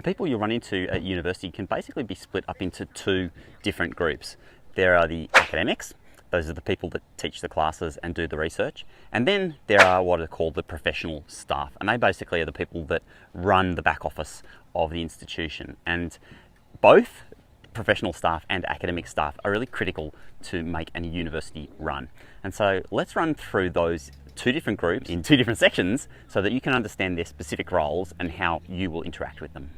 The people you run into at university can basically be split up into two different groups. There are the academics. Those are the people that teach the classes and do the research. And then there are what are called the professional staff. And they basically are the people that run the back office of the institution. And both professional staff and academic staff are really critical to make a university run. And so let's run through those two different groups in two different sections so that you can understand their specific roles and how you will interact with them.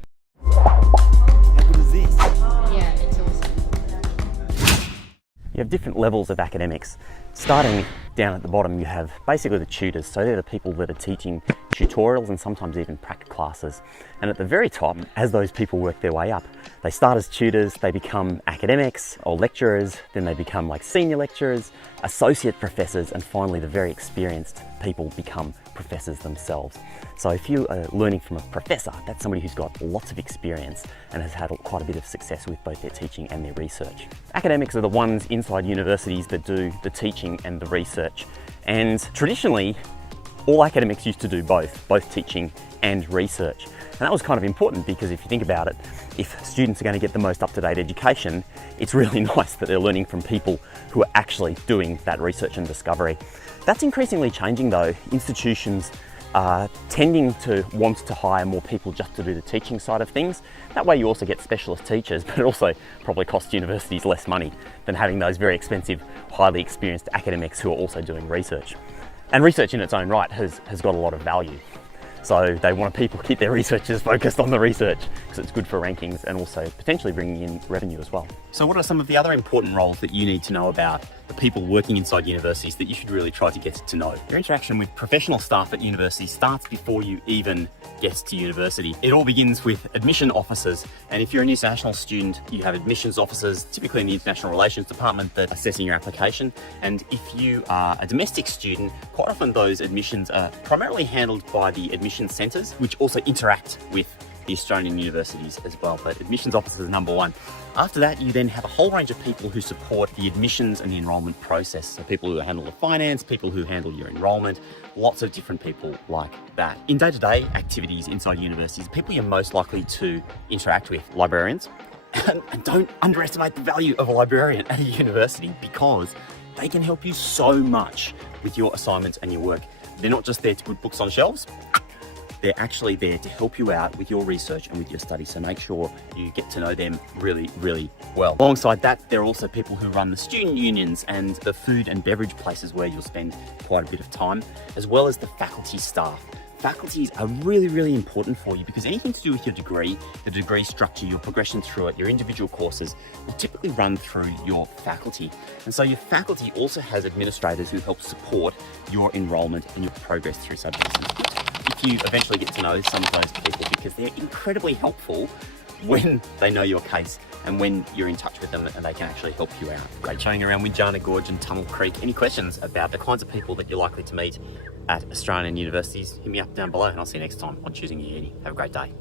How good is this? Yeah, it's awesome. You have different levels of academics. Starting down at the bottom, you have basically the tutors. So they're the people that are teaching tutorials and sometimes even practice classes. And at the very top, as those people work their way up, they start as tutors, they become academics or lecturers, then they become like senior lecturers, associate professors, and finally the very experienced people become professors themselves. So if you are learning from a professor, that's somebody who's got lots of experience and has had quite a bit of success with both their teaching and their research. Academics are the ones inside universities that do the teaching and the research. And traditionally, all academics used to do both teaching and research. And that was kind of important because if you think about it, if students are going to get the most up-to-date education, it's really nice that they're learning from people who are actually doing that research and discovery. That's increasingly changing though. Institutions are tending to want to hire more people just to do the teaching side of things. That way you also get specialist teachers, but it also probably costs universities less money than having those very expensive, highly experienced academics who are also doing research. And research in its own right has got a lot of value. So they want people to keep their researchers focused on the research because it's good for rankings and also potentially bringing in revenue as well. So what are some of the other important roles that you need to know about the people working inside universities that you should really try to get to know? Your interaction with professional staff at university starts before you even get to university. It all begins with admission officers. And if you're an international student, you have admissions officers, typically in the international relations department, that are assessing your application. And if you are a domestic student, quite often those admissions are primarily handled by the admissions centres, which also interact with the Australian universities as well, but admissions officers number one. After that, you then have a whole range of people who support the admissions and the enrolment process. So people who handle the finance, people who handle your enrolment, lots of different people like that. In day-to-day activities inside universities, people you're most likely to interact with, librarians. And don't underestimate the value of a librarian at a university because they can help you so much with your assignments and your work. They're not just there to put books on shelves. They're actually there to help you out with your research and with your study. So make sure you get to know them really, really well. Alongside that, there are also people who run the student unions and the food and beverage places where you'll spend quite a bit of time, as well as the faculty staff. Faculties are really, really important for you because anything to do with your degree, the degree structure, your progression through it, your individual courses will typically run through your faculty. And so your faculty also has administrators who help support your enrolment and your progress through subjects. If you eventually get to know some of those people because they're incredibly helpful when they know your case and when you're in touch with them and they can actually help you out. Great showing around Windjana Gorge and Tunnel Creek. Any questions about the kinds of people that you're likely to meet at Australian universities, hit me up down below and I'll see you next time on Choosing Your Uni. Have a great day.